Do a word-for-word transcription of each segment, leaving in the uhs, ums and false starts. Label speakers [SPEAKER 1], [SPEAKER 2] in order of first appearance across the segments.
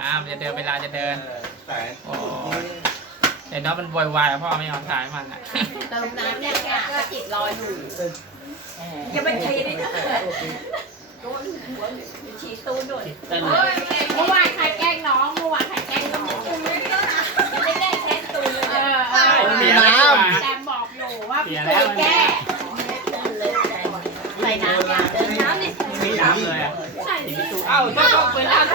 [SPEAKER 1] อ่ามันจะเดินเวลาจะเดิน
[SPEAKER 2] แต่
[SPEAKER 1] โอ้เดี๋ยวน้องมันวอยวายพ่อไม่ยอมถ่ายมันอ่ะ
[SPEAKER 3] เติมน้ำเนี่ยแกก็จิตรออยู่
[SPEAKER 4] อย่าไปทีนี่นะ
[SPEAKER 3] ตูนหัวฉีดตูนด้วย
[SPEAKER 1] ต้น
[SPEAKER 3] เมื่อวานใครแกล้งน้องเมื่อวานใครแกล้งน้องไม่ได้แค่ตูนเลยเออเออ
[SPEAKER 1] เสียแล้ว
[SPEAKER 3] แต่บอกอยู่ว่าพี่ตูนแก้ใส่น้ำเนี่ยเติมน้ำเนี่ย
[SPEAKER 1] ไม่น้ำเลยอ่ะ
[SPEAKER 3] ใส่ดิ
[SPEAKER 1] เอ้าต้องต้องเป็นน้ำ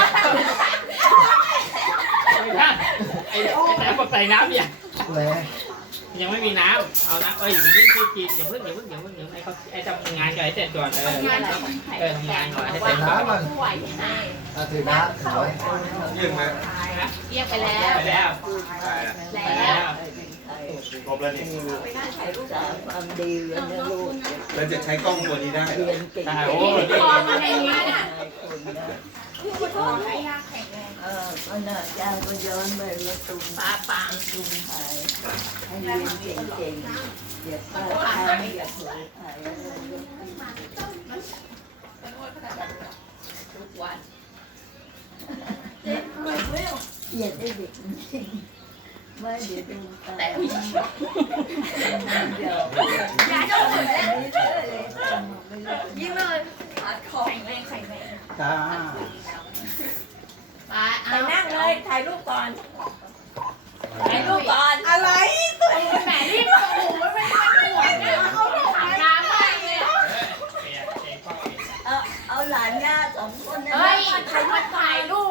[SPEAKER 1] ไอ้แต่บอกใส่น้ำเนี่ย
[SPEAKER 2] แหละ
[SPEAKER 1] ยังไม่มีน้ำเอาน้ำเอ้ยอย่าเพิ่งกินอย่าเพิ่งอย่าเพิ่งอย่าเพิ่งอย่าเพิ่งไอ้เขาไอ้ทำงานก่อนให้เสร็จก่อนเออเออทำงานก่อนให้เสร็จก่อน
[SPEAKER 2] น้ำมัน
[SPEAKER 3] ไหวไหม
[SPEAKER 2] อาถือน้ำถือไว้ยืนไหม
[SPEAKER 3] เรียกไปแล้ว
[SPEAKER 1] ไปแล้ว
[SPEAKER 3] แล้
[SPEAKER 1] ไปแล้ว ว
[SPEAKER 2] ครบแล้วนี่
[SPEAKER 4] ความดีเรียนนะลูก
[SPEAKER 2] เราจะใช้กล้องตัวนี้ได้
[SPEAKER 4] เรียนเก่ง
[SPEAKER 1] ใช่โอ้ย
[SPEAKER 3] คอมันในนี้น่ะ
[SPEAKER 4] คนนะเออก็น่ะยายก็ย้อนไปว่าตุ้มป้าปางตุ้มหายให้เรียนเก่งๆอย่าพลาดทางอย่าเผลอหายทุกวันอย่าได้เด็กจริงไม่เดี๋ยวดูตาเดี๋ยว
[SPEAKER 3] อย่าโดนเลย
[SPEAKER 4] ยิ่งเลย
[SPEAKER 3] แข็งแรงแข็งแรง
[SPEAKER 2] จ้า
[SPEAKER 3] ไป
[SPEAKER 4] ไป
[SPEAKER 3] เอา
[SPEAKER 4] นั่งเลยถ่ายรูปก่อนถ่ายรูปก่อนอะไร
[SPEAKER 3] แหมรีบโอ้โหไม่ไม่ไม่หัวเนี่ยเขาหลบน้ำไปเลย
[SPEAKER 4] เอาเอาหลานย่าสองคนนะ
[SPEAKER 3] เฮ้ยถ่ายรูปถ่ายรู